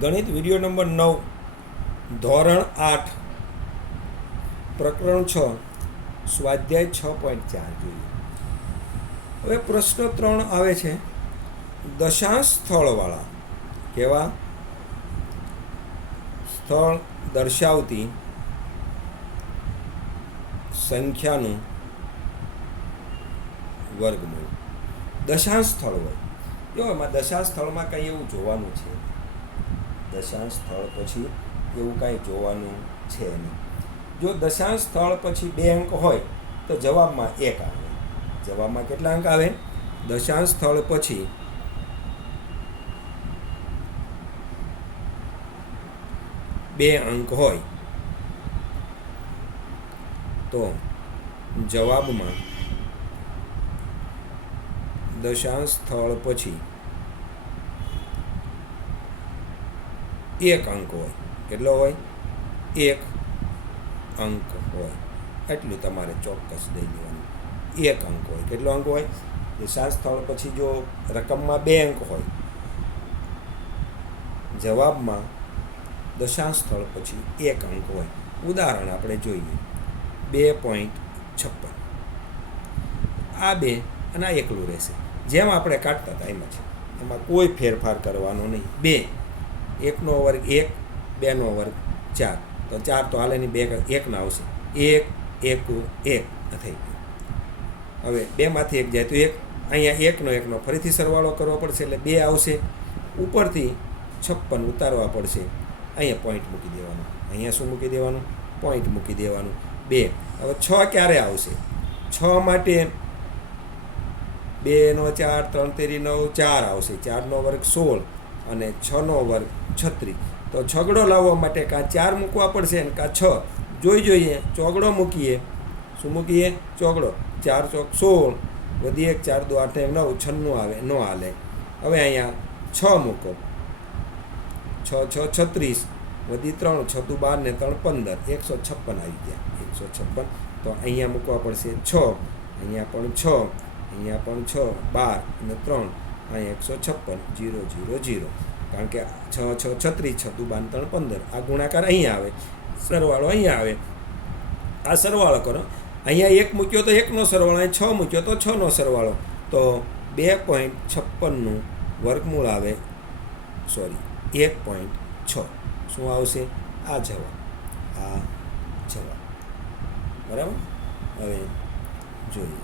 ગણિત video number 9 ધોરણ 8 પ્રકરણ 6 સ્વાધ્યાય 6.4 જોઈએ. હવે પ્રશ્ન 3 આવે છે દશાંશ સ્થળવાળા કેવા સ્થળ દર્શાવતી સંખ્યાનું વર્ગમૂળ. દશાંશ સ્થળ હોય જો એમાં દશાંશ સ્થળમાં કંઈ એવું જોવાનું છે, દશાંશ સ્થળ પછી એવું કાંઈ જોવાનું છે નહીં. જો દશાંશ સ્થળ પછી 2 અંક હોય તો જવાબમાં 1 આવે. જવાબમાં કેટલા અંક આવે? દશાંશ સ્થળ પછી 2 અંક હોય તો જવાબમાં દશાંશ સ્થળ પછી 1 અંક હોય. કેટલો હોય? 1 અંક હોય. એટલું તમારે ચોક્કસ દઈ દેવાનું. 1 અંક હોય. કેટલો અંક હોય? દશાંશ સ્થળ પછી જો રકમમાં 2 અંક હોય, જવાબમાં દશાંશ સ્થળ પછી 1 અંક હોય. ઉદાહરણ આપણે જોઈએ 2.56. આ 2 અને આ એકલું રહેશે. જેમ આપણે કાઢતા હતા એમ જ, એમાં કોઈ ફેરફાર કરવાનો નહીં. 2 1નો વર્ગ 1, 2નો વર્ગ 4, તો 4 તો હાલે નહીં, 2 1 ના આવશે. 1 1 1 થઈ ગયું. હવે 2માંથી 1 જાય તો 1, અહીંયા 1નો ફરીથી સરવાળો કરવો પડશે એટલે 2 આવશે. ઉપરથી 56 ઉતારવા પડશે. અહીંયા પોઈન્ટ મૂકી દેવાનું. અહીંયા શું મૂકી દેવાનું? પોઈન્ટ મૂકી દેવાનું. 2. હવે 6 ક્યારે આવશે? 6 માટે 2 નો 4, 3 તેરી 9, 4 આવશે. 4નો વર્ગ 16 અને 6નો વર્ગ 36. તો છગડો લાવવા માટે કાં 4 મૂકવા પડશે ને કાં 6. જોઈએ ચોગડો મૂકીએ. શું મૂકીએ? ચોગડો. 4 ચોક 16 વધી 1 4 2 8 9 96 આવે, ન હાલે. હવે અહીંયા 6 મૂકો. 6 6 36 વધી 3 6 2 12 ને 3 15 156 આવી ગયા. 156 તો અહીંયા મૂકવા પડશે 6, અહીંયા પણ 6, અહીંયા પણ 6 12 અને 3 અહીંયા 156 0 0 0. કારણ કે 6 6 36 6 2 12 3 15 આ ગુણાકાર અહીંયા આવે, સરવાળો અહીંયા આવે. આ સરવાળો કરો. અહીંયા 1 મૂક્યો તો 1નો સરવાળો, અહીંયા 6 મૂક્યો તો 6નો સરવાળો. તો 2.56નું વર્ગમૂળ આવે, સોરી 1.6. શું આવશે? આ જવાબ. બરાબર. હવે જોઈએ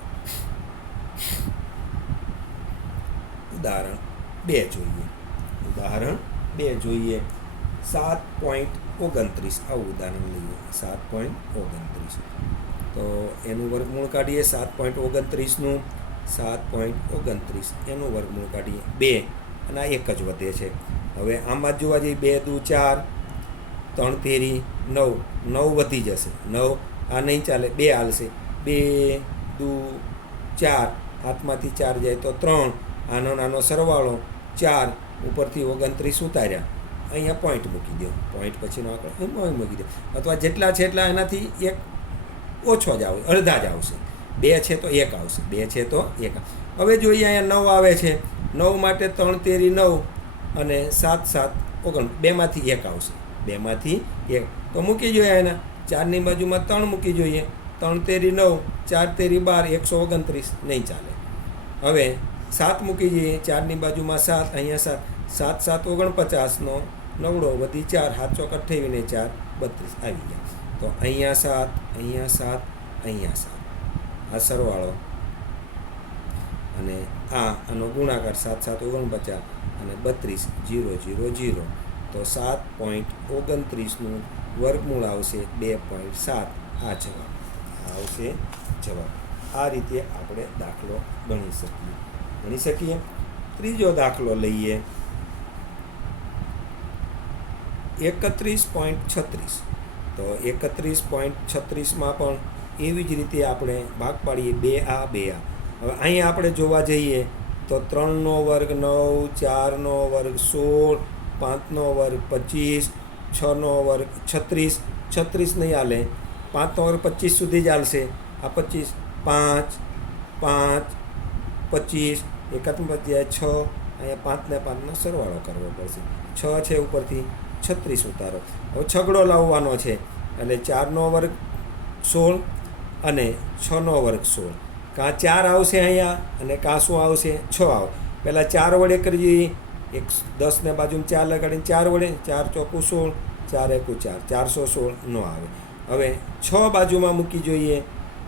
ઉદાહરણ 2 જોઈએ. 7.29. આવું ઉદાહરણ લઈએ. 7.29 તો એનું વર્ગમૂળ કાઢીએ. 7.29નું 7.29 એનું વર્ગમૂળ કાઢીએ 2 અને આ 1 જ વધે છે. હવે આમાં જ જોવા જઈએ 2 દુ 4, 3 તેરી 9, 9 વધી જશે. 9 આ નહીં ચાલે, 2 હાલશે. 2 દુ 4, હાથમાંથી 4 જાય તો 3, આનો નાનો સરવાળો 4, ઉપરથી 29 ઉતાર્યા. અહીંયા પોઈન્ટ મૂકી દો. પોઈન્ટ પછીનો આંકડો એમાં મૂકી દો. અથવા જેટલા છે એટલા એનાથી 1 ઓછો જ આવે, અડધા જ આવશે. 2 છે તો 1 આવશે. 2 છે તો 1. હવે જોઈએ અહીંયા 9 આવે છે. 9 માટે 3 તેરી 9 અને 7 7 19. 2માંથી 1 આવશે. 2માંથી 1 તો મૂકી જોઈએ. એના 4ની બાજુમાં 3 મૂકી જોઈએ. 3 તેરી 9, 4 તેરી 12, 129 નહીં ચાલે. હવે 7 મૂકી જઈએ. 4ની બાજુમાં 7, અહીંયા 7, 7 7 49નો નવડો વધી 4, 7 ચોક 28 ને 4 32 આવી ગયા. તો અહીંયા 7, અહીંયા 7, અહીંયા 7. આ સરવાળો અને આનો ગુણાકાર 7 7 49 અને 32 0 0 0. તો 7.29નું વર્ગમૂળ આવશે 2.7. આ જવાબ આવશે જવાબ. આ રીતે આપણે દાખલો ગણી શકીએ. ત્રીજો દાખલો લઈએ. 31.36. તો 31.36માં પણ એવી જ રીતે આપણે ભાગ પાડીએ. 2 આ 2 આ. હવે અહીંયા આપણે જોવા જઈએ તો 3નો વર્ગ 9, 4નો વર્ગ 16, 5નો વર્ગ 25, 6નો વર્ગ 36. 36 નહીં હાલે, 5નો વર્ગ 25 સુધી જ હાલશે. આ 25 5 5 25 એકાત્મ 6 અહીંયા 5 ને 5નો સરવાળો કરવો પડશે. 6 છે ઉપરથી 36 ઉતારો. હવે છગડો લાવવાનો છે એટલે 4નો વર્ગ 16 અને 6નો વર્ગ 16. કાં 4 આવશે અહીંયા અને કાં શું આવશે 6 આવે. પહેલાં 4 વડે કરીએ, 10ને બાજુમાં 4 લગાડીને 4 વડે, 4 ચોકું 16, 4 એકું 4, 416 ન આવે. હવે 6 બાજુમાં મૂકી જોઈએ,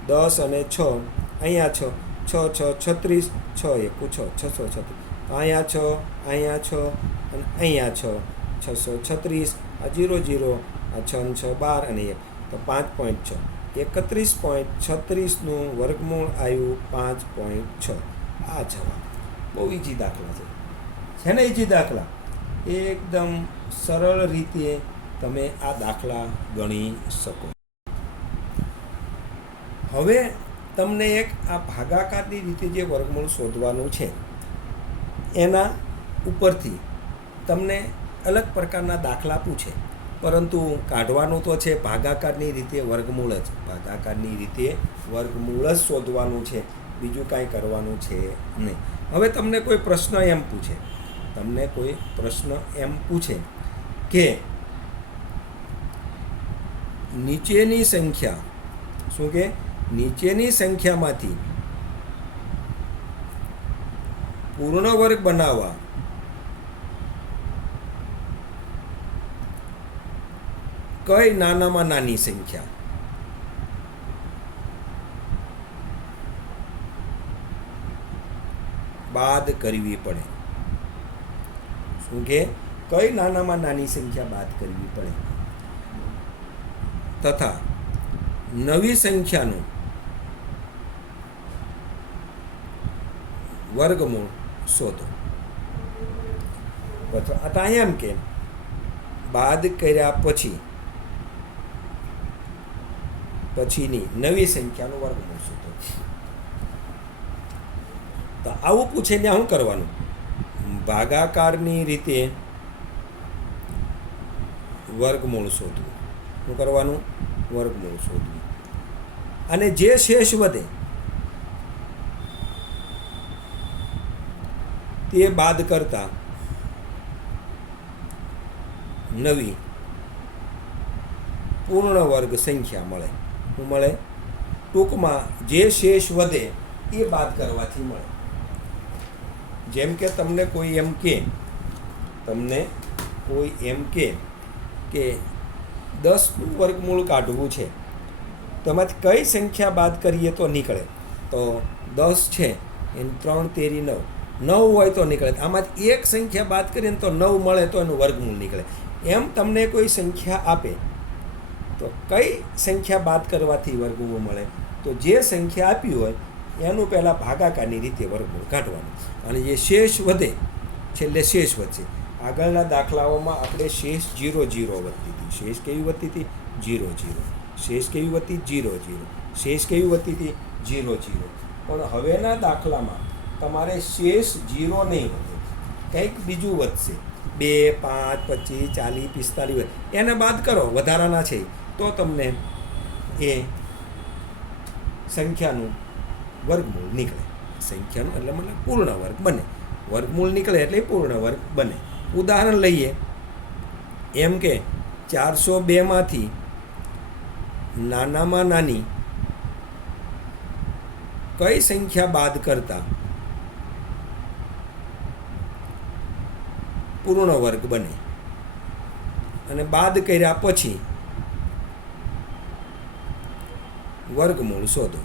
10 અને 6 અહીંયા 6, 6 6 36, 6 એકું 6, 636. અહીંયા 6, અહીંયા 6 અને અહીંયા 6, 636. આ 0 0, આ 6 ને 6 12 અને 1 તો 5.6. 31.36નું વર્ગમૂળ આવ્યું 5.6. આ જવાબ. બહુ ઈજી દાખલા છે ને? ઈજી દાખલા. એકદમ સરળ રીતે તમે આ દાખલા ગણી શકો. હવે તમને એક આ ભાગાકારની રીતે જે વર્ગમૂળ શોધવાનું છે એના ઉપરથી તમને અલગ પ્રકારના દાખલા પૂછે, પરંતુ કાઢવાનું તો છે ભાગાકારની રીતે વર્ગમૂળ જ. ભાગાકારની રીતે વર્ગમૂળ જ શોધવાનું છે, બીજું કાંઈ કરવાનું છે નહીં. હવે તમને કોઈ પ્રશ્ન એમ પૂછે કે નીચેની સંખ્યા, શું કે નીચેની સંખ્યામાંથી પૂર્ણ વર્ગ બનાવવા કઈ નાનામાં નાની સંખ્યા બાદ કરવી પડે? શું કે કઈ નાનામાં નાની સંખ્યા બાદ કરવી પડે તથા નવી સંખ્યાનું વર્ગમૂળ શોધો. અથવા એમ કે બાદ કર્યા પછીની નવી સંખ્યાનું વર્ગમૂળ શોધો. તો આવું પૂછે ને શું કરવાનું? ભાગાકારની રીતે વર્ગમૂળ શોધવું. શું કરવાનું? વર્ગમૂળ શોધવું. અને જે શેષ વધે તે બાદ કરતા નવી પૂર્ણ વર્ગ સંખ્યા મળે. શું મળે? ટૂંકમાં જે શેષ વધે એ બાદ કરવાથી મળે. જેમ કે તમને કોઈ એમ કે 10નું વર્ગમૂળ કાઢવું છે, તો એમાંથી કઈ સંખ્યા બાદ કરીએ તો નીકળે? તો 10 છે એને 3 તેરી 9, 9 હોય તો નીકળે. આમાંથી એક સંખ્યા બાદ કરીએ ને તો 9 મળે તો એનું વર્ગમૂળ નીકળે. એમ તમને કોઈ સંખ્યા આપે તો કઈ સંખ્યા બાદ કરવાથી વર્ગમૂળ મળે? તો જે સંખ્યા આપી હોય એનું પહેલાં ભાગાકારની રીતે વર્ગમૂળ કાઢવાનું. અને જે શેષ વધે, છેલ્લે શેષ વધશે. આગળના દાખલાઓમાં આપણે શેષ 0 0 વધતી હતી. શેષ કેવી વધતી હતી? 0 0. શેષ કેવી વધતી? 0 0. શેષ કેવી વધતી હતી? 0 0. પણ હવેના દાખલામાં તમારે શેષ 0 નહીં વધે, કંઈક બીજું વધશે. 2 5 25 40 45 એને બાદ કરો, વધારાના છે તો તમને એ સંખ્યાનું વર્ગમૂળ નીકળે. સંખ્યાનું એટલે મતલબ પૂર્ણ વર્ગ બને. વર્ગમૂળ નીકળે એટલે પૂર્ણ વર્ગ બને. ઉદાહરણ લઈએ, એમ કે 402માંથી નાનામાં નાની કઈ સંખ્યા બાદ કરતા પૂર્ણ વર્ગ બને? અને બાદ કર્યા પછી વર્ગમૂળ શોધો.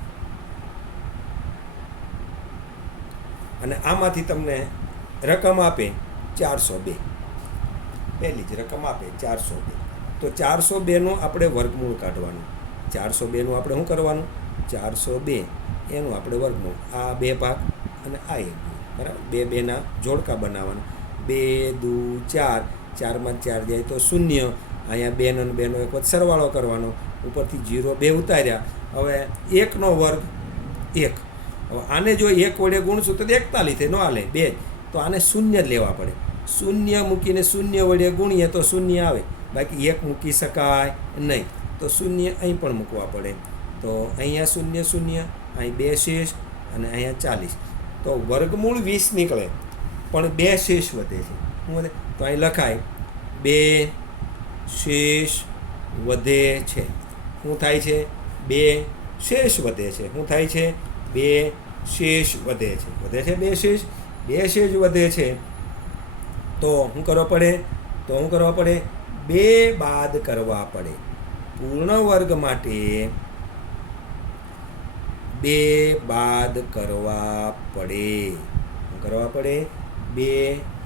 અને આમાંથી તમને રકમ આપે 402. પહેલી જ રકમ આપે 402. તો 402નું આપણે વર્ગમૂળ કાઢવાનું. 402નું આપણે શું કરવાનું? 402 એનું આપણે વર્ગમૂળ. આ 2 ભાગ અને આ 1 ભાગ, બરાબર? 2 2ના જોડકા બનાવવાના. 2 2 4, 4માં 4 જાય તો 0. અહીંયા 2 અને 2નો એક વખત સરવાળો કરવાનો. ઉપરથી 0 2 ઉતાર્યા. હવે 1નો વર્ગ 1. હવે આને જો 1 વડે ગુણશું તો 41 થાય, ન હાલે 2, તો આને 0 લેવા પડે. 0 મૂકીને 0 વડે ગુણીએ તો 0 આવે, બાકી 1 મૂકી શકાય નહીં. તો 0 અહીં પણ મૂકવા પડે. તો અહીંયા 0 0, અહીં 2 શેષ અને અહીંયા 40. તો વર્ગમૂળ 20 નીકળે, પણ 2 શેષ વધે છે. શું વધે? તો અહીં લખાય બે શેષ વધે છે. શું થાય છે? બે શેષ વધે છે. શું થાય છે? બે શેષ વધે છે. વધે છે બે શેષ વધે છે. તો શું કરવા પડે? બે બાદ કરવા પડે. પૂર્ણ વર્ગ માટે બે બાદ કરવા પડે. શું કરવા પડે? બે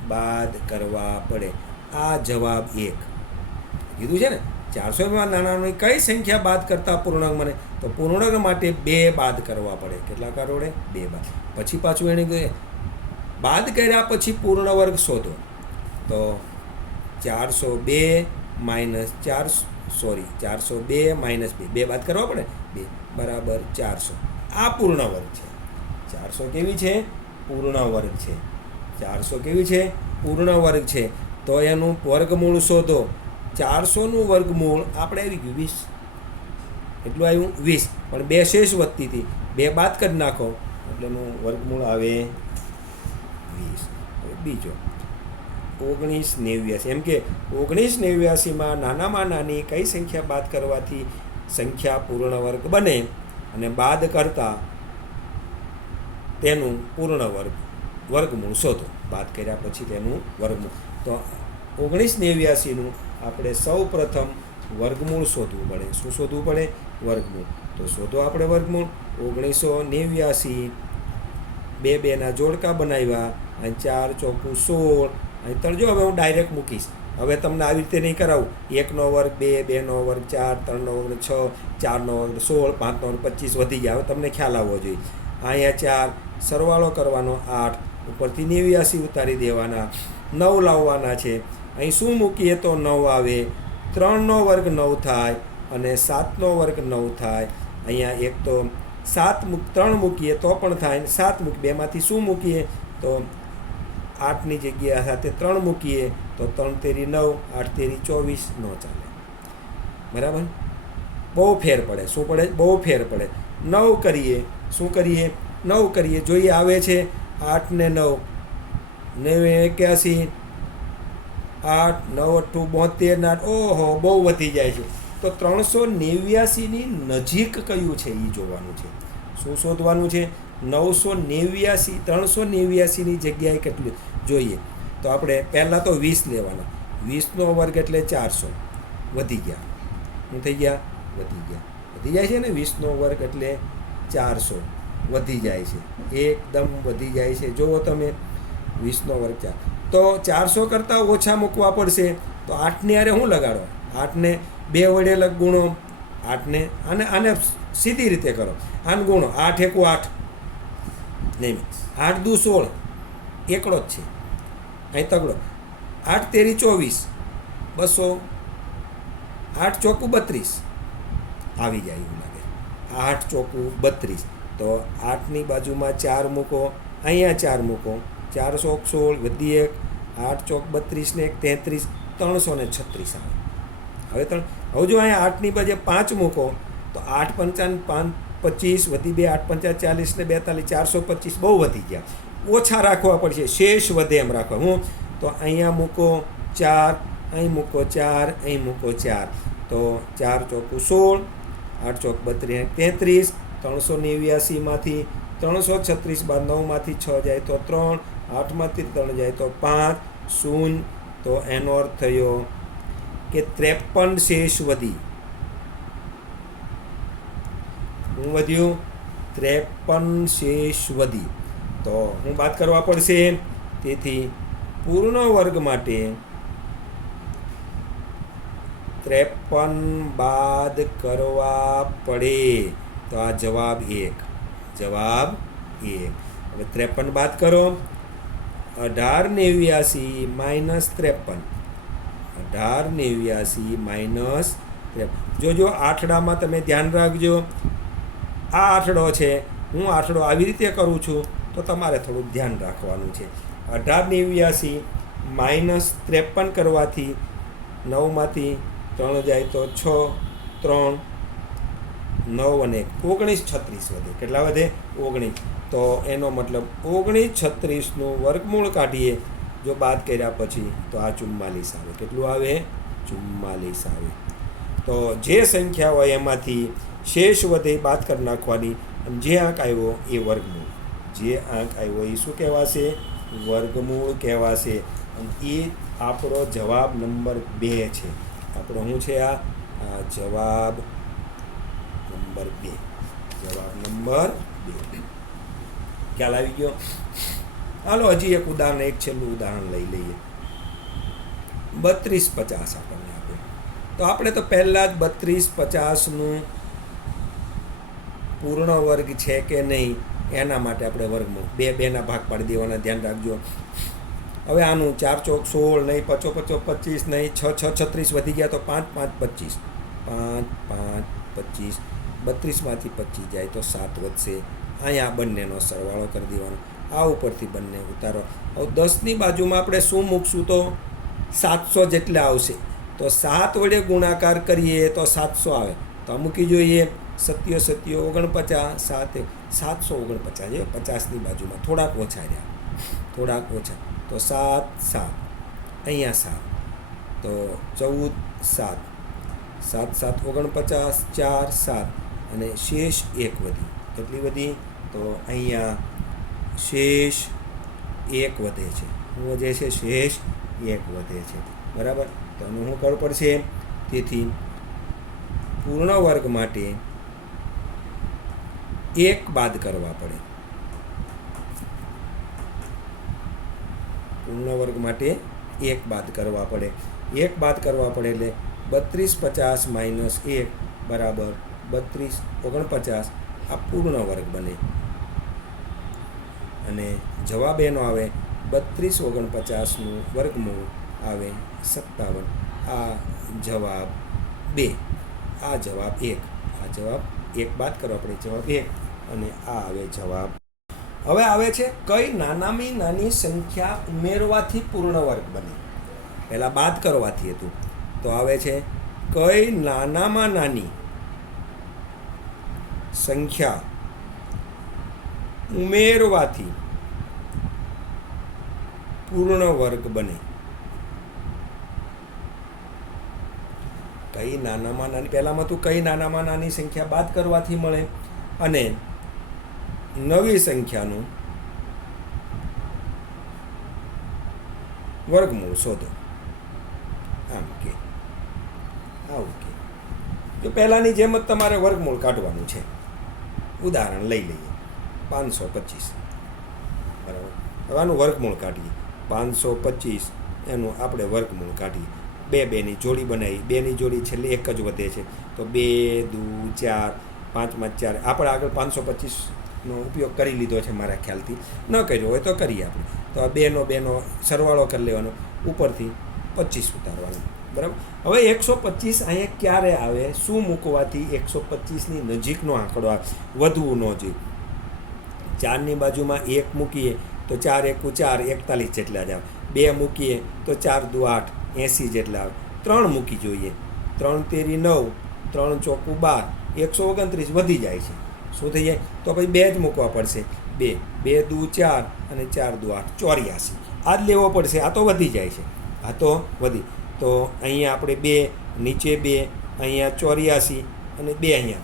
બાદ કરવા પડે. આ જવાબ 1 કીધું છે ને. 400માં નાનાની કઈ સંખ્યા બાદ કરતા પૂર્ણાંક મને? તો પૂર્ણાંક માટે બે બાદ કરવા પડે. કેટલા કરવા પડે? બે બાદ. પછી પાછું એને બાદ કર્યા પછી પૂર્ણ વર્ગ શોધો. તો 402 માઇનસ 402 માઇનસ 2 બે બાદ કરવા પડે. 2 બરાબર 400. આ પૂર્ણ વર્ગ છે. 400 કેવી છે? પૂર્ણ વર્ગ છે. 400 કેવી છે? પૂર્ણ વર્ગ છે. તો એનું વર્ગમૂળ શોધો. 400નું વર્ગમૂળ આપણે આવી ગયું 20. એટલું આવ્યું 20. પણ બે શેષ વધતી હતી. બે બાદ કરી નાખો એટલે એનું વર્ગમૂળ આવે 20. હવે બીજો 1989. એમ કે 1989માં નાનામાં નાની કઈ સંખ્યા બાદ કરવાથી સંખ્યા પૂર્ણ વર્ગ બને અને બાદ કરતા તેનું પૂર્ણ વર્ગમૂળ શોધો. બાદ કર્યા પછી તેનું વર્ગમૂળ. તો 1989નું આપણે સૌ પ્રથમ વર્ગમૂળ શોધવું પડે. શું શોધવું પડે? વર્ગમૂળ. તો શોધો આપણે વર્ગમૂળ. 1989 બેના જોડકા બનાવ્યા અને 4 ચોકું 16 અને 3. જો હવે હું ડાયરેક્ટ મૂકીશ. હવે તમને આવી રીતે નહીં કરાવું. 1નો વર્ગ 2, 2નો વર્ગ 4, 3નો વર્ગ 6, 4નો વર્ગ 16, 5નો વર્ગ 25 વધી જાય. હવે તમને ખ્યાલ આવવો જોઈએ. અહીંયા 4 સરવાળો કરવાનો 8 ઉપરથી 89 ઉતારી દેવાના. 9 લાવવાના છે. અહીં શું મૂકીએ તો 9 આવે. 3નો વર્ગ 9 થાય અને 7નો વર્ગ 9 થાય. અહીંયા એક તો 3 મૂકીએ તો પણ થાય ને 7 મૂકીએ. બેમાંથી શું મૂકીએ તો 8ની જગ્યા સાથે 3 મૂકીએ તો 3 તેરી 9, 8 તેરી 24 ન ચાલે. બરાબર? બહુ ફેર પડે. શું પડે? બહુ ફેર પડે. 9 કરીએ. શું કરીએ? 9 કરીએ. જોઈએ આવે છે 8 ને 9, 81, 8, 9, 8, 72 ને 8. ઓહો, બહુ વધી જાય છે. તો 389ની નજીક કયું છે એ જોવાનું છે. શું શોધવાનું છે? 389ની જગ્યાએ કેટલું જોઈએ. તો આપણે પહેલાં તો 20 લેવાના. 20નો વર્ગ એટલે 400. વધી ગયા. શું થઈ ગયા? વધી જાય છે ને. 20નો વર્ગ એટલે 400 વધી જાય છે. એકદમ વધી જાય છે. જુઓ તમે 20નો વર્ગ 4. તો 400 કરતાં ઓછા મૂકવા પડશે. તો 8ની હારે શું લગાડો? 8ને 2 વડે ગુણો. 8ને આને સીધી રીતે કરો. આને ગુણો. 8 એકુ 8 નહીં. 8 દુ 16 એકડો જ છે. અહીં તગડો. 8 તેરી 24 200. 8 ચોકું 32 આવી જાય એવું લાગે. 8 ચોકું 32. તો 8ની બાજુમાં 4 મૂકો. અહીંયા 4 મૂકો. 4 ચોક 16 વધી 1. 8 ચોક 32 ને 1 33. 336 આવે. હવે જો અહીંયા 8ની બાજુ 5 મૂકો તો 8 પંચાન 25 વધી 2, 8 પંચા 40 ને 42, 425 બહુ વધી ગયા. ઓછા રાખવા પડશે. શેષ વધે એમ રાખવા. હું તો અહીંયા મૂકો 4, અહીં મૂકો 4, અહીં મૂકો 4. તો 4 ચોકું 16, 8 ચોક 32, 33. 389માંથી 336 બાદ 9માંથી 6 જાય તો 3, 8માંથી 3 જાય તો 5, 0. તો એનો અર્થ થયો કે 53 શેષ વધી. શું વધ્યું? 53 શેષ વધી. તો હું બાદ કરવા પડશે. તેથી પૂર્ણ વર્ગ માટે 53 બાદ કરવા પડે. તો આ જવાબ 1. જવાબ 1. હવે 53 બાદ કરો. 1889 માઇનસ 53. 1889 માઇનસ 53. જોજો આઠડામાં તમે ધ્યાન રાખજો. આ આઠડો છે. હું આઠડો આવી રીતે કરું છું તો તમારે થોડુંક ધ્યાન રાખવાનું છે. 1889 માઇનસ 53 કરવાથી 9માંથી 3 જાય તો 6, 3, 9 અને 19, 36 વધે. કેટલા વધે? 19. તો એનો મતલબ 19, 36નું વર્ગમૂળ કાઢીએ. જો બાદ કર્યા પછી તો આ 44 આવે. કેટલું આવે? 44 આવે. તો જે સંખ્યા હોય એમાંથી શેષ વધે બાદ કરી નાખવાની, અને જે આંક આવ્યો એ વર્ગમૂળ. જે આંક આવ્યો એ શું કહેવાશે? વર્ગમૂળ કહેવાશે. અને એ આપણો જવાબ નંબર 2 છે. આપણો શું છે? આ જવાબ નંબર 2. જવાબ નંબર 2. ખ્યાલ આવી ગયો? હાલો હજી એક ઉદાહરણ, એક છેલ્લું ઉદાહરણ લઈ લઈએ. 3250 આપણને આપે. તો આપણે તો પહેલાં જ 3250નું પૂર્ણ વર્ગ છે કે નહીં એના માટે આપણે વર્ગમૂળ 2 ભાગ પાડી દેવાના, ધ્યાન રાખજો. હવે આનું 4 ચોક 16 નહીં, 5 5 25 નહીં, 6 6 36 વધી ગયા તો 5 5 25, 5 5 25, 32માંથી 25 જાય તો 7 વધશે. અહીંયા બંનેનો સરવાળો કરી દેવાનો, આ ઉપરથી બંને ઉતારો. હવે 10ની બાજુમાં આપણે શું મૂકશું તો 700 જેટલા આવશે. તો 7 વડે ગુણાકાર કરીએ તો 700 આવે. તો મૂકી જોઈએ 7 7 49, 7 749 છે. 50ની બાજુમાં થોડાક ઓછા રહ્યા, થોડાક ઓછા. તો 7 7, અહીંયા 7, તો 14 7, 7 7 49, 4 7, અને શેષ 1 વધી. કેટલી વધી? તો અહીંયા શેષ 1 વધે છે. શું વધે છે? શેષ 1 વધે છે. બરાબર. તો આનું શું કરવું પડશે? તેથી પૂર્ણ વર્ગ માટે 1 બાદ કરવા પડે. પૂર્ણ વર્ગ માટે 1 બાદ કરવા પડે. 1 બાદ કરવા પડે એટલે 3250 માઇનસ 1 બરાબર 3249. આ પૂર્ણ વર્ગ બને અને જવાબ એનો આવે 3249નું વર્ગમૂળ આવે 57. આ જવાબ 2. આ જવાબ 1. આ જવાબ 1 બાદ કરવા પડે, જવાબ 1, અને આ આવે જવાબ. હવે આવે છે કઈ નાનામાં નાની સંખ્યા ઉમેરવાથી પૂર્ણ વર્ગ બને. પહેલાં બાદ કરવાથી હતું. તો આવે છે કઈ નાનામાં નાની સંખ્યા ઉમેરવાથી પૂર્ણ વર્ગ બને. કઈ નાનામાં નાની, પહેલામાં હતું કઈ નાનામાં નાની સંખ્યા બાદ કરવાથી મળે, અને નવી સંખ્યાનું વર્ગમૂળ શોધો. આમ કે આવું કે જો પહેલાંની જેમ જ તમારે વર્ગમૂળ કાઢવાનું છે. ઉદાહરણ લઈ લઈએ 525. બરાબર. હવે આનું વર્ગમૂળ કાઢીએ. 525 એનું આપણે વર્ગમૂળ કાઢીએ. 2 2ની જોડી બનાવી. 2ની જોડી છેલ્લે 1 જ વધે છે. તો 2 2 4, 5 5 4. આપણે આગળ 525નો ઉપયોગ કરી લીધો છે મારા ખ્યાલથી. ન કર્યો હોય તો કરીએ આપણે. તો આ 2નો સરવાળો કરી લેવાનો, ઉપરથી 25 ઉતારવાનું. બરાબર. હવે 125 અહીંયા ક્યારે આવે? શું મૂકવાથી 125ની નજીકનો આંકડો આવે? વધવું ન જોઈએ. 4ની બાજુમાં 1 મૂકીએ તો 4 1 4, 41 જેટલા જ આવે. 2 મૂકીએ તો 4 2 8, 80 જેટલા આવે. 3 મૂકી જોઈએ. 3 તેરી 9, 3 ચોકું 12, 129 વધી જાય છે. શું થઈ જાય? તો પછી 2 જ મૂકવા પડશે. 2 2 દુ 4 અને 4 દુ 8, 84. આ જ લેવો પડશે. આ તો વધી જાય છે. આ તો વધી. તો અહીંયા આપણે 2, નીચે 2, અહીંયા 84 અને 2 અહીંયા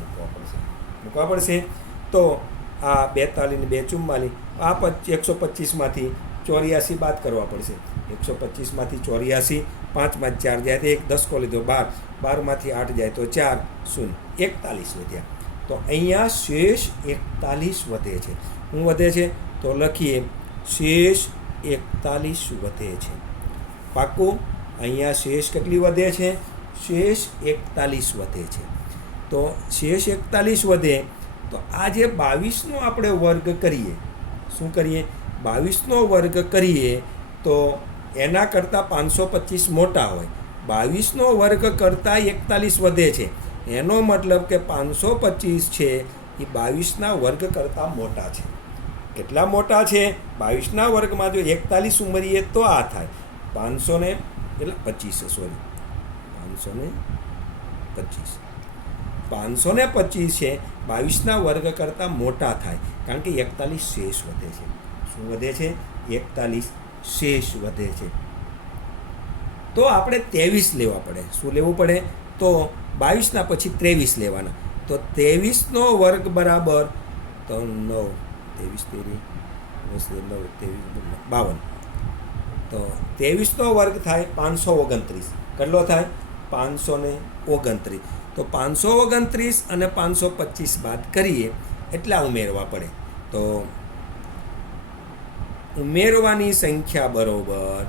મૂકવા પડશે. તો આ 42 ને 2 44. આ 125માંથી 84 બાદ કરવા પડશે. 125માંથી 84, 5 માં 4 જાય તો 1 10 લીધો 12, 12માંથી 8 જાય તો 4 0, 41 વધ્યા. તો અહીંયા શેષ 41 વધે છે. શું વધે છે? તો લખીએ શેષ 41 વધે છે. પાકું? અહીંયા શેષ કેટલી વધે છે? શેષ 41 વધે છે. તો શેષ 41 વધે તો આ જે 22નો આપણે વર્ગ કરીએ, શું કરીએ? 22નો વર્ગ કરીએ તો એના કરતાં 525 મોટા હોય. 22નો વર્ગ કરતાં 41 વધે છે. એનો મતલબ કે 525 છે એ 22ના વર્ગ કરતાં મોટા છે. કેટલા મોટા છે? 22ના વર્ગમાં જો 41 ઉમેરીએ તો આ થાય 525 છે. 22ના વર્ગ કરતાં મોટા થાય કારણ કે 41 શેષ વધે છે. શું વધે છે? 41 શેષ વધે છે. તો આપણે 23 લેવા પડે. શું લેવું પડે? તો 22ના પછી 23 લેવાના. તો 23નો વર્ગ બરાબર તો 9, 23 9 23 52. તો 23નો વર્ગ થાય 529. કેટલો થાય? 529. તો 529 અને 525 બાદ કરીએ એટલા ઉમેરવા પડે. તો ઉમેરવાની સંખ્યા બરોબર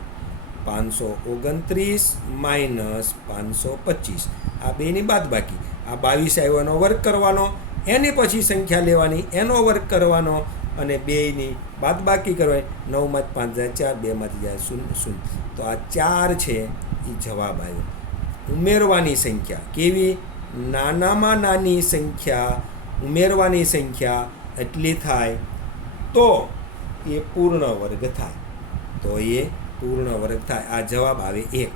529 માઇનસ 525. આ બેની બાદબાકી. આ 22 આવ્યો એનો વર્ગ કરવાનો, એની પછી સંખ્યા લેવાની, એનો વર્ગ કરવાનો અને બેની બાદબાકી કરવાની. 9માંથી 5 જાય 4, 2માંથી જાય 0 0. તો આ 4 છે એ જવાબ આવ્યો. ઉમેરવાની સંખ્યા કેવી? નાનામાં નાની સંખ્યા ઉમેરવાની સંખ્યા એટલી થાય તો એ પૂર્ણ વર્ગ થાય. તો એ પૂર્ણ વર્ગ થાય. આ જવાબ આવે 1.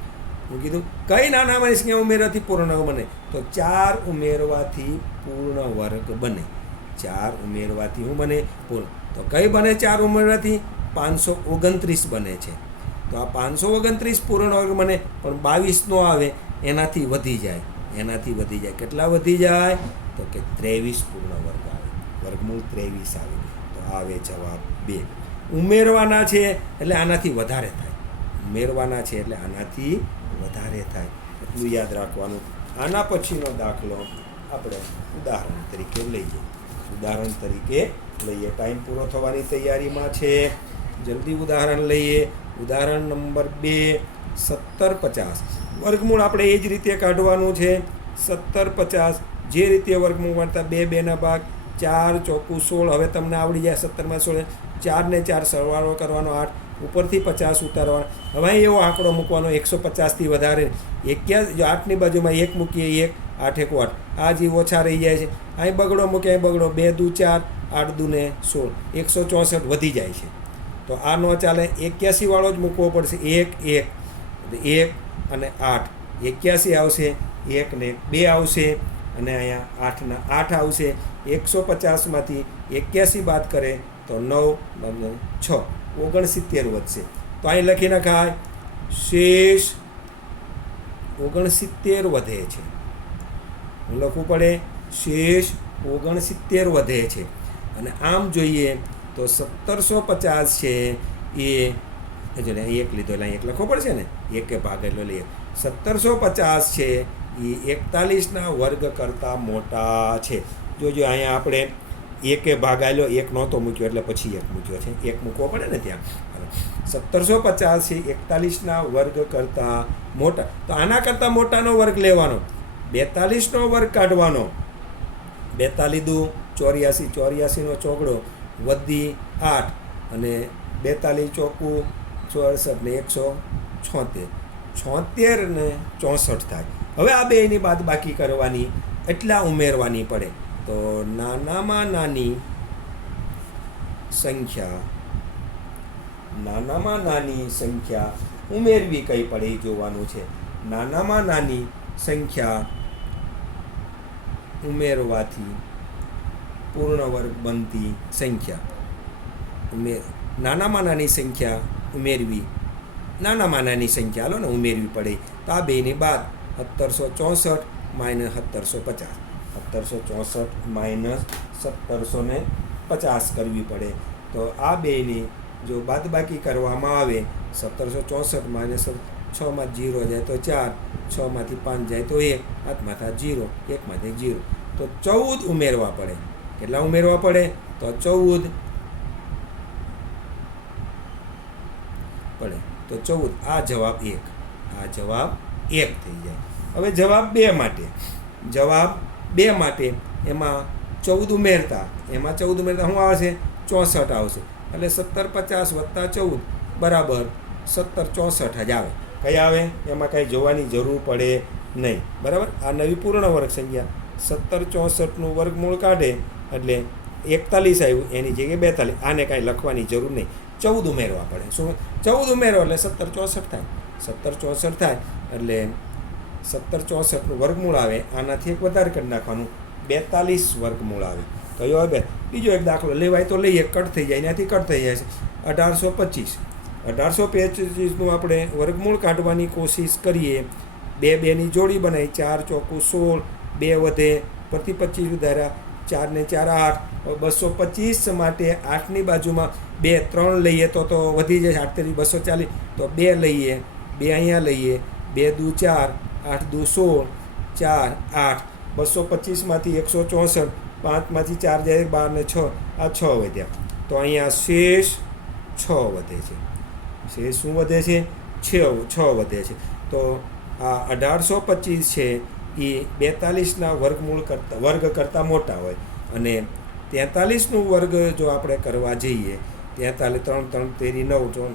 હું કીધું કઈ નાનામાં સંખ્યા ઉમેરવાથી પૂર્ણ બને? તો 4 ઉમેરવાથી પૂર્ણ વર્ગ બને. 4 ઉમેરવાથી શું બને? પૂર્ણ. તો કઈ બને 4 ઉમેરવાથી? 529 બને છે. તો આ 529 પૂર્ણ વર્ગ બને, પણ 22 નો આવે એનાથી વધી જાય. એનાથી વધી જાય. કેટલા વધી જાય? તો કે 23 પૂર્ણ વર્ગ આવે. વર્ગમૂળ 23 આવે. તો આવે જવાબ 2. ઉમેરવાના છે એટલે આનાથી વધારે થાય. ઉમેરવાના છે એટલે આનાથી વધારે થાય. એટલું યાદ રાખવાનું. આના પછીનો દાખલો આપણે ઉદાહરણ તરીકે લઈએ. ઉદાહરણ તરીકે લઈએ. ટાઈમ પૂરો થવાની તૈયારીમાં છે. જલ્દી ઉદાહરણ લઈએ. ઉદાહરણ નંબર 2, 1750. વર્ગમૂળ આપણે એ જ રીતે કાઢવાનું છે. 1750 જે રીતે વર્ગમૂળ મળતા 2 2ના ભાગ 4 ચોકું 16. હવે તમને આવડી જાય. 17માં 16, 4 ને 4 સરવાળો કરવાનો 8, ઉપરથી 50 ઉતારવાનો. હવે એવો આંકડો મૂકવાનો 150થી વધારે. 8ની બાજુમાં 1 મૂકીએ 1, 8 1 8. આ જે ઓછા રહી જાય છે. અહીં બગડો મૂકે, અહીં બગડો. 2 દુ 4, 8 દુ ને 16, 164 વધી જાય છે. તો આ ન ચાલે. 81 વાળો જ મૂકવો પડશે. 1 1 અને 8. 81 આવશે. 1 ને 2 આવશે અને અહીંયા 8ના 8 આવશે. 150માંથી 81 બાદ કરે તો 9 6 69 વધશે. તો અહીં લખી નખાય શેષ 69 વધે છે. હું લખવું પડે શેષ 69 વધે છે. અને આમ જોઈએ તો 1750 છે એ જો ને 1 લીધો એટલે અહીં 1 લખવો પડશે ને. 1 ભાગ એટલે લઈએ. 1750 છે એ 41ના વર્ગ કરતાં મોટા છે. જોજો અહીંયા આપણે 1 ભાગ આવેલો, 1 નહોતો મૂક્યો એટલે પછી 1 મૂક્યો છે. 1 મૂકવો પડે ને ત્યાં. 1750 છે 41ના વર્ગ કરતાં મોટા. તો આના કરતાં મોટાનો વર્ગ લેવાનો. 42નો વર્ગ કાઢવાનો. 42 દુ 84, 84નો ચોગડો વધી 8 અને 42 ચોકું 64 ને 176, 76 ને 64 થાય. હવે આ બેની બાદબાકી કરવાની, એટલા ઉમેરવાની પડે. તો નાનામાં નાની સંખ્યા ઉમેરવી કઈ પડે એ જોવાનું છે. નાનામાં નાની સંખ્યા ઉમેરવાથી પૂર્ણ વર્ગ બનતી સંખ્યા. નાનામાં નાની સંખ્યા ઉમેરવી, નાનામાં નાની સંખ્યા હાલો ને ઉમેરવી પડે. તો આ બેની બાદ 1764 માઇનસ 1750, 1764 માઇનસ 1750 કરવી પડે. તો આ બેની જો બાદબાકી કરવામાં આવે 1764 માઇનસ 6માં 0 જાય તો 4, 6માંથી 5 જાય તો 1, 7માં થાય 0, 1માંથી 0. તો 14 ઉમેરવા પડે. કેટલા ઉમેરવા પડે? તો 14 પડે. તો 14. આ જવાબ 1. આ જવાબ 1 થઈ જાય. હવે જવાબ 2 માટે. જવાબ 2 માટે એમાં 14 ઉમેરતા શું આવશે? 64 આવશે. એટલે 1750 વત્તા 14 બરાબર 1764 જ આવે. કઈ આવે? એમાં કાંઈ જોવાની જરૂર પડે નહીં. બરાબર. આ નવી પૂર્ણ વર્ગ સંખ્યા 1764નું વર્ગમૂળ કાઢે એટલે 41 આવ્યું, એની જગ્યાએ 42. આને કાંઈ લખવાની જરૂર નહીં. 14 ઉમેરવા પડે. શું? 14 ઉમેરો એટલે 1764 થાય. 1764 થાય એટલે 1764નું વર્ગમૂળ આવે. આનાથી એક વધારે કરી નાખવાનું, 42 વર્ગમૂળ આવે. કયો આવે? બીજો એક દાખલો લેવાય તો લઈએ. કટ થઈ જાય, એનાથી કટ થઈ જાય છે. 1825. 1825નું આપણે વર્ગમૂળ કાઢવાની કોશિશ કરીએ. 2 2ની જોડી બનાવી, 4 ચોકું 16, 2 વધે, પ્રતિ 25 ઉધારા, 4 ને 4 8. 225 માટે 8ની બાજુમાં 2 3 લઈએ તો વધી જાય 8 તરી 240, તો 2 લઈએ, 2 અહીંયા લઈએ, 2 દુ 4, 8 દુ 16, 4 8. 225માંથી 164, 5માંથી 4 જાય 12 ને 6, આ 6 વધ્યા. તો અહીંયા શેષ 6 વધે છે. શેષ શું વધે છે? 6 વધે છે. તો આ 1825 છે એ 42ના વર્ગ કરતાં મોટા હોય, અને 43નું વર્ગ જો આપણે કરવા જઈએ, 43 3 3 તેરી 9